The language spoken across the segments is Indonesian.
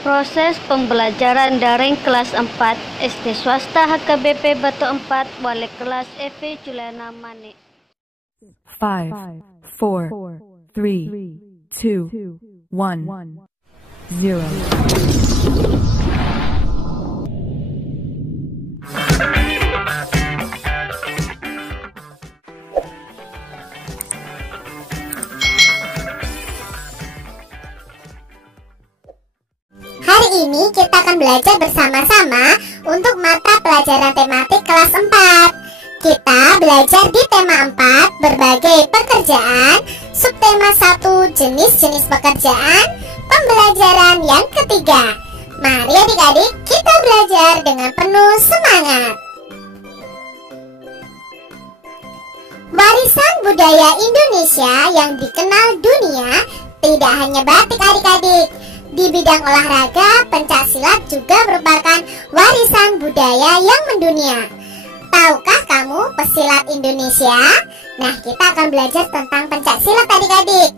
Proses pembelajaran daring kelas 4 SD swasta HKBP Batu 4 wali kelas Evi Juliana Mane. 5, 4, 3, 2, 1, 0. Hari ini kita akan belajar bersama-sama untuk mata pelajaran tematik kelas 4. Kita belajar di tema 4 berbagai pekerjaan, subtema 1 jenis-jenis pekerjaan, pembelajaran yang ketiga. Mari adik-adik kita belajar dengan penuh semangat. Warisan budaya Indonesia yang dikenal dunia tidak hanya batik adik-adik. Di bidang olahraga, pencaksilat juga merupakan warisan budaya yang mendunia. Tahukah kamu pesilat Indonesia? Nah, kita akan belajar tentang pencaksilat adik-adik.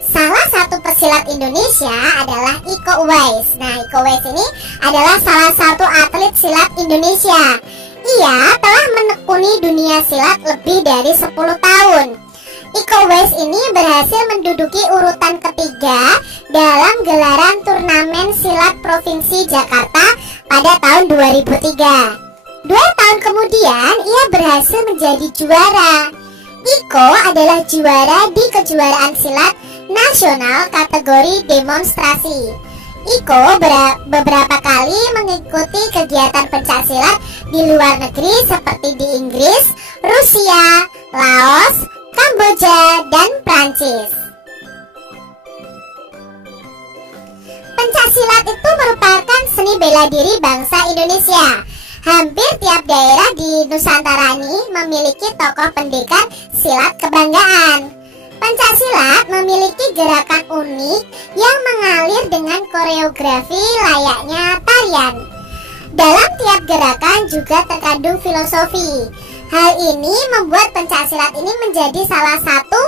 Salah satu pesilat Indonesia adalah Iko Uwais. Nah, Iko Uwais ini adalah salah satu atlet silat Indonesia. Ia telah menekuni dunia silat lebih dari 10 tahun. Iko Uwais ini berhasil menduduki urutan ketiga dalam gelaran turnamen silat Provinsi Jakarta pada tahun 2003. 2 tahun kemudian ia berhasil menjadi juara. Iko adalah juara di kejuaraan silat nasional kategori demonstrasi. Iko beberapa kali mengikuti kegiatan pencaksilat di luar negeri seperti di Inggris, Rusia, Laos, Kamboja, dan Prancis. Pencaksilat itu merupakan seni bela diri bangsa Indonesia. Hampir tiap daerah di Nusantara ini memiliki tokoh pendekar silat kebanggaan. Pencaksilat memiliki gerakan unik yang mengalir dengan koreografi layaknya tarian. Dalam tiap gerakan juga terkandung filosofi. Hal ini membuat pencaksilat ini menjadi salah satu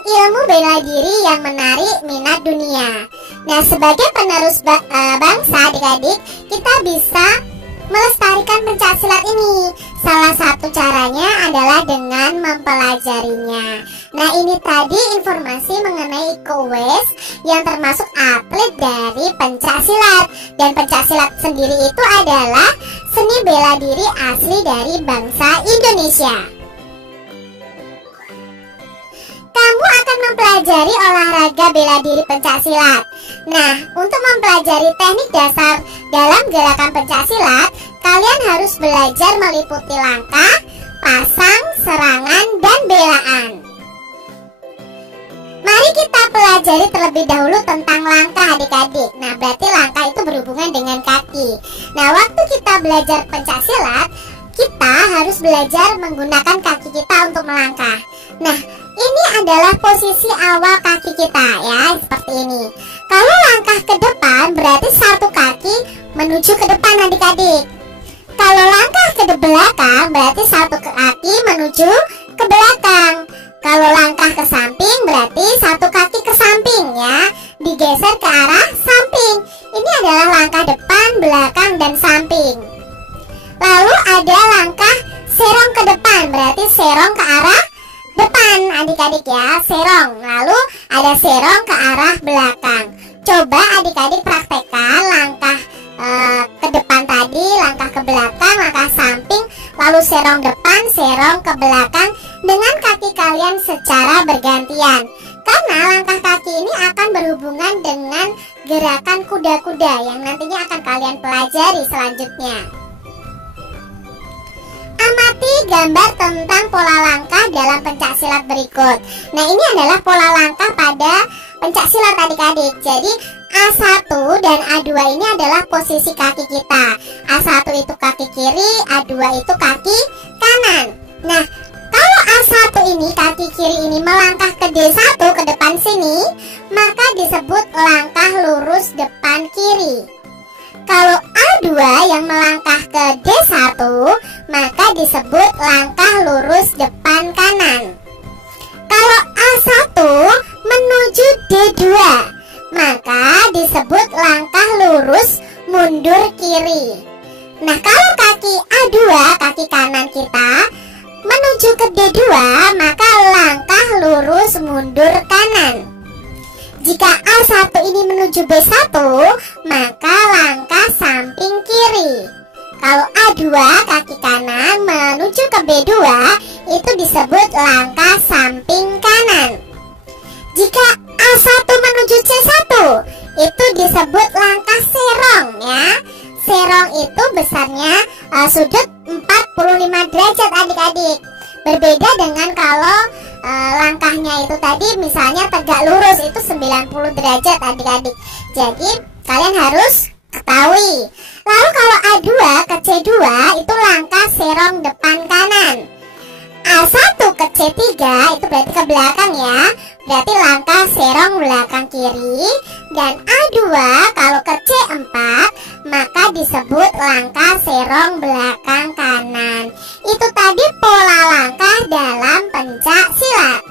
ilmu bela diri yang menarik minat dunia. Nah, sebagai penerus bangsa adik-adik, kita bisa melestarikan pencaksilat ini. Salah satu caranya adalah dengan mempelajarinya. Nah, ini tadi informasi mengenai Iko Uwais yang termasuk atlet dari pencaksilat. Dan pencaksilat sendiri itu adalah seni bela diri asli dari bangsa Indonesia. Kamu akan mempelajari olahraga bela diri pencaksilat. Nah, untuk mempelajari teknik dasar dalam gerakan pencaksilat, kalian harus belajar meliputi langkah, pasang, serangan, dan belaan. Mari kita pelajari terlebih dahulu tentang langkah adik-adik. Nah, berarti langkah itu berhubungan dengan kaki. Nah, waktu kita belajar pencaksilat, kita harus belajar menggunakan kaki kita untuk melangkah. Nah, ini adalah posisi awal kaki kita ya, seperti ini. Kalau langkah ke depan berarti satu kaki menuju ke depan adik-adik. Kalau langkah ke belakang berarti satu kaki menuju ke belakang. Kalau langkah ke samping berarti satu kaki ke samping ya, digeser ke arah samping. Ini adalah langkah depan, belakang, dan samping. Lalu ada langkah serong ke depan, berarti serong ke arah depan adik-adik ya, serong. Lalu ada serong ke arah belakang. Coba adik-adik praktekkan langkah ke depan tadi, langkah ke belakang, langkah samping, lalu serong depan, serong ke belakang dengan kaki kalian secara bergantian. Karena langkah kaki ini akan berhubungan dengan gerakan kuda-kuda yang nantinya akan kalian pelajari selanjutnya. Amati gambar tentang pola langkah dalam pencaksilat berikut. Nah, ini adalah pola langkah pada pencaksilat adik-adik. Jadi A1 dan A2 ini adalah posisi kaki kita. A1 itu kaki kiri, A2 itu kaki kanan. Nah, kalau A1 ini kaki kiri ini melangkah ke D1 ke depan sini, maka disebut langkah lurus depan kiri. Kalau A2 yang melangkah ke D1, maka disebut langkah lurus depan kanan. Kalau A1 menuju D2, maka disebut langkah lurus mundur kiri. Nah, kalau kaki A2, kaki kanan kita, menuju ke D2, maka langkah lurus mundur kanan. Jika A1 ini menuju B1, maka langkah samping kiri. Kalau A2, kaki kanan, menuju ke B2, itu disebut langkah samping kanan. Jika A1 menuju C1, itu disebut langkah serong ya. Serong itu besarnya sudut 45 derajat adik-adik. Berbeda dengan kalau langkahnya itu tadi misalnya tegak lurus itu 90 derajat adik-adik. Jadi kalian harus ketahui. Lalu kalau A2 ke C2 itu langkah serong depan kanan. A1 ke C3 itu berarti ke belakang ya, berarti langkah serong belakang kiri. Dan A2 kalau ke C4 maka disebut langkah serong belakang kanan. Itu tadi pola langkah dalam pencak silat.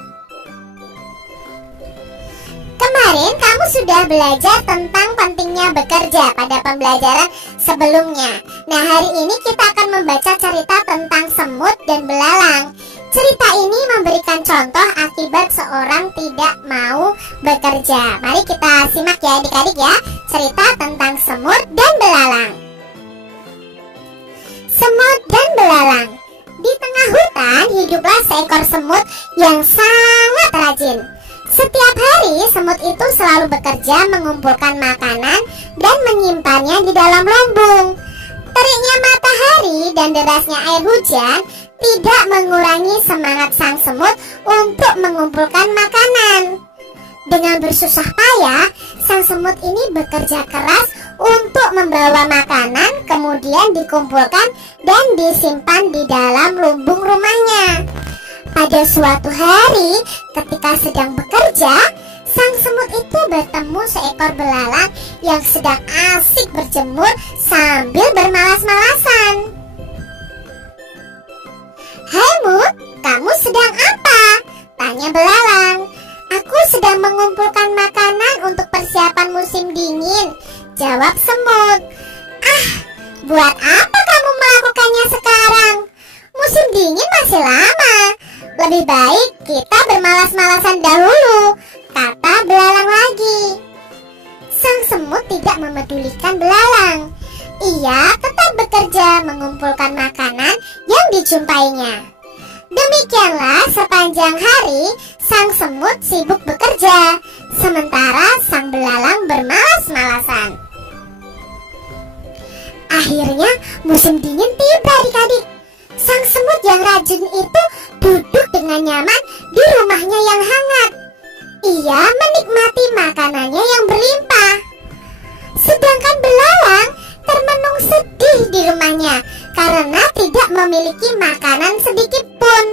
Kemarin kamu sudah belajar tentang pentingnya bekerja pada pembelajaran sebelumnya. Nah, hari ini kita akan membaca cerita tentang semut dan belalang. Cerita ini memberikan contoh akibat seorang tidak mau bekerja. Mari kita simak ya adik-adik ya, cerita tentang semut dan belalang. Semut dan belalang. Di tengah hutan hiduplah seekor semut yang sangat rajin. Setiap hari semut itu selalu bekerja mengumpulkan makanan dan menyimpannya di dalam lumbung. Teriknya matahari dan derasnya air hujan tidak mengurangi semangat sang semut untuk mengumpulkan makanan. Dengan bersusah payah, sang semut ini bekerja keras untuk membawa makanan, kemudian dikumpulkan dan disimpan di dalam lumbung rumahnya. Pada suatu hari, ketika sedang bekerja, sang semut itu bertemu seekor belalang yang sedang asik berjemur sambil bermalas-malasan. "Hai Mut, kamu sedang apa?" tanya belalang. "Aku sedang mengumpulkan makanan untuk persiapan musim dingin," jawab semut. "Ah, buat apa kamu melakukannya sekarang? Musim dingin masih lama. Lebih baik kita bermalas-malasan dahulu," kata belalang lagi. Sang semut tidak memedulikan belalang. Ia tetap bekerja mengumpulkan makanan yang dijumpainya. Demikianlah sepanjang hari sang semut sibuk bekerja, sementara sang belalang bermalas-malasan. Akhirnya musim dingin tiba adik-adik. Sang semut yang rajin itu duduk dengan nyaman di rumahnya yang hangat. Ia menikmati makanannya yang berlimpah. Sedangkan belalang termenung sedih di rumahnya karena tidak memiliki makanan sedikit pun.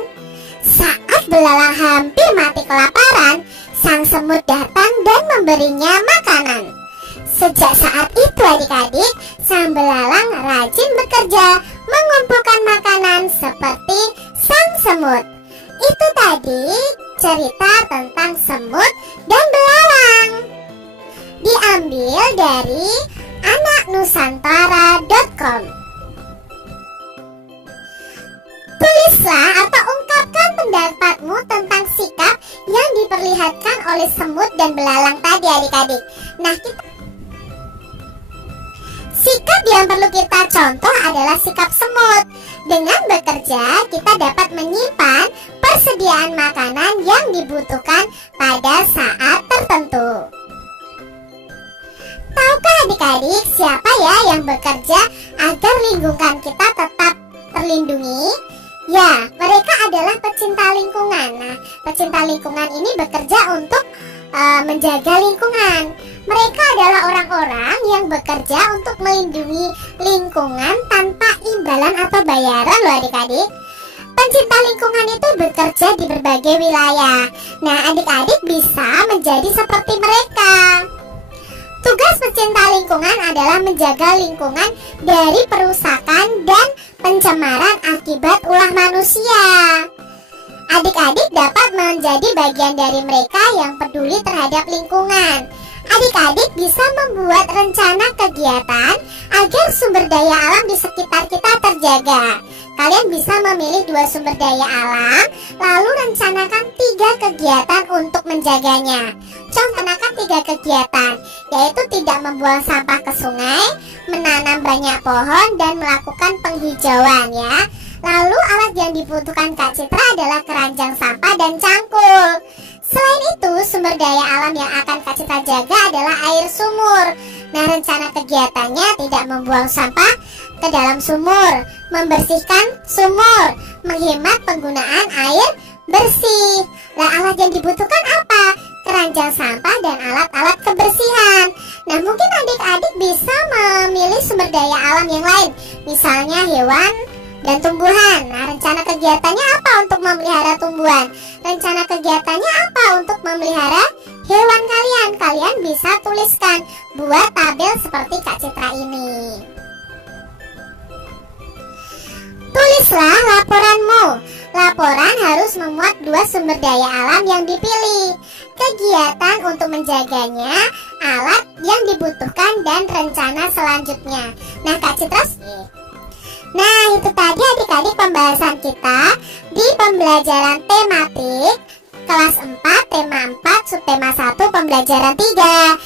Saat belalang hampir mati kelaparan, sang semut datang dan memberinya makanan. Sejak saat itu adik-adik, sang belalang rajin bekerja mengumpulkan makanan seperti sang semut. Itu tadi cerita tentang semut dan belalang. Diambil dari anaknusantara.com. Tulislah atau ungkapkan pendapatmu tentang sikap yang diperlihatkan oleh semut dan belalang tadi adik-adik. Sikap yang perlu kita contoh adalah sikap semut. Dengan bekerja, kita dapat menyimpan persediaan makanan yang dibutuhkan pada saat tertentu. Tahukah adik-adik siapa ya yang bekerja agar lingkungan kita tetap terlindungi? Ya, mereka adalah pecinta lingkungan. Nah, pecinta lingkungan ini bekerja untuk menjaga lingkungan. Mereka adalah orang-orang yang bekerja untuk melindungi lingkungan tanpa imbalan atau bayaran loh adik-adik. Pencinta lingkungan itu bekerja di berbagai wilayah. Nah, adik-adik bisa menjadi seperti mereka. Tugas pecinta lingkungan adalah menjaga lingkungan dari perusakan dan pencemaran akibat ulah manusia. Adik-adik dapat menjadi bagian dari mereka yang peduli terhadap lingkungan. Adik-adik bisa membuat rencana kegiatan agar sumber daya alam di sekitar kita terjaga. Kalian bisa memilih 2 sumber daya alam, lalu rencanakan 3 kegiatan untuk menjaganya. Contohkan 3 kegiatan, yaitu tidak membuang sampah ke sungai, menanam banyak pohon, dan melakukan penghijauan ya. Lalu alat yang dibutuhkan Kak Citra adalah keranjang sampah dan cangkul. Selain itu, sumber daya alam yang akan Kak Citra jaga adalah air sumur. Nah, rencana kegiatannya tidak membuang sampah ke dalam sumur, membersihkan sumur, menghemat penggunaan air bersih. Nah, alat yang dibutuhkan apa? Keranjang sampah dan alat-alat kebersihan. Nah, mungkin adik-adik bisa memilih sumber daya alam yang lain, misalnya hewan dan tumbuhan. Nah, rencana kegiatannya apa untuk memelihara tumbuhan? Rencana kegiatannya apa untuk memelihara hewan kalian? Kalian bisa tuliskan, buat tabel seperti Kak Citra ini. Tulislah laporanmu. Laporan harus memuat 2 sumber daya alam yang dipilih, kegiatan untuk menjaganya, alat yang dibutuhkan, dan rencana selanjutnya. Nah, Kak Citra, nah itu tadi adik-adik pembahasan kita di pembelajaran tematik kelas 4, tema 4, subtema 1, pembelajaran 3.